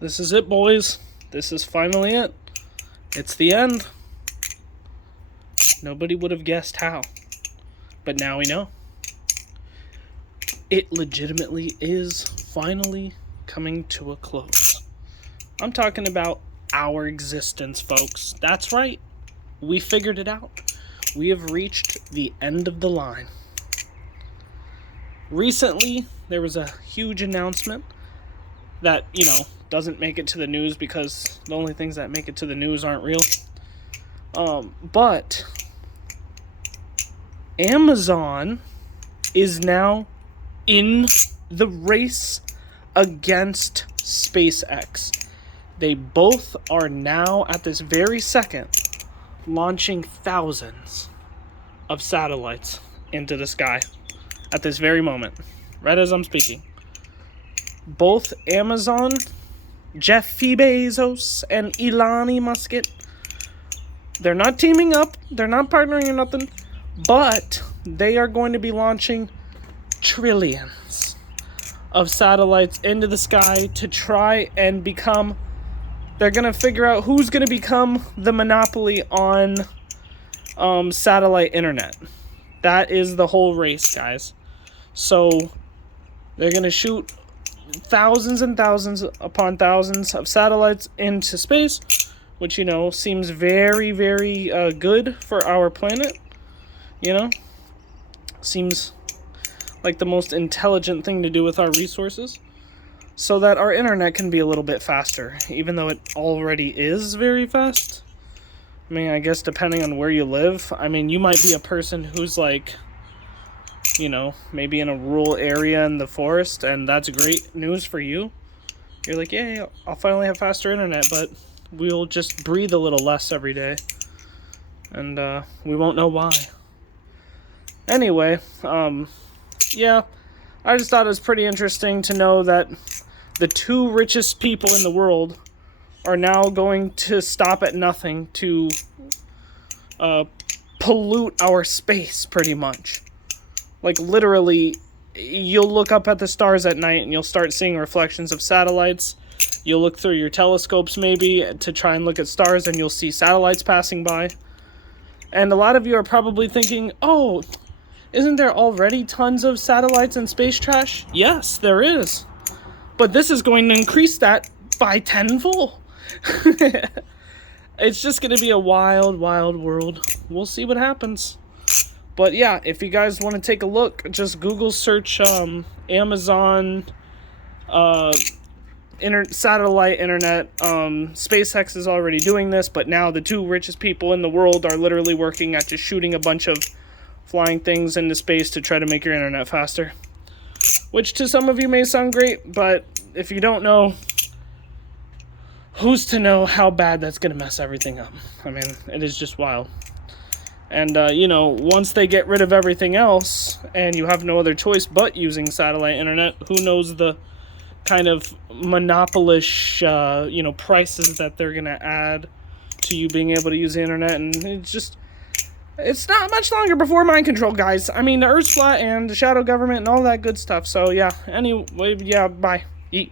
This is it, boys. This is finally it. It's the end. Nobody would have guessed how. But now we know. It legitimately is finally coming to a close. I'm talking about our existence, folks. That's right. We figured it out. We have reached the end of the line. Recently, there was a huge announcement that, doesn't make it to the news because the only things that make it to the news aren't real. But Amazon is now in the race against SpaceX. They both are now, at this very second, launching thousands of satellites into the sky at this very moment, right as I'm speaking. Both Amazon, Jeff Bezos, and Elon Musk, they're not teaming up, they're not partnering or nothing, but they are going to be launching trillions of satellites into the sky to try and become, they're going to figure out who's going to become the monopoly on satellite internet. That is the whole race, guys. So they're going to shoot thousands and thousands upon thousands of satellites into space, which, seems very, very good for our planet. Seems like the most intelligent thing to do with our resources, so that our internet can be a little bit faster, even though it already is very fast. I guess depending on where you live. You might be a person who's like, maybe in a rural area in the forest, and that's great news for you. You're like, yay, I'll finally have faster internet, but we'll just breathe a little less every day, and we won't know why. Anyway, yeah, I just thought it was pretty interesting to know that the two richest people in the world are now going to stop at nothing to pollute our space, pretty much. Like, literally, you'll look up at the stars at night and you'll start seeing reflections of satellites. You'll look through your telescopes, maybe, to try and look at stars, and you'll see satellites passing by. And a lot of you are probably thinking, oh, isn't there already tons of satellites and space trash? Yes, there is. But this is going to increase that by tenfold. It's just going to be a wild, wild world. We'll see what happens. But yeah, if you guys want to take a look, just Google search Amazon satellite internet. SpaceX is already doing this, but now the two richest people in the world are literally working at just shooting a bunch of flying things into space to try to make your internet faster. Which to some of you may sound great, but if you don't know, who's to know how bad that's going to mess everything up? It is just wild. And, once they get rid of everything else, and you have no other choice but using satellite internet, who knows the kind of monopolish, prices that they're going to add to you being able to use the internet. And it's not much longer before mind control, guys. The Earth's flat and the shadow government and all that good stuff. So, yeah, anyway, yeah, bye. Eat.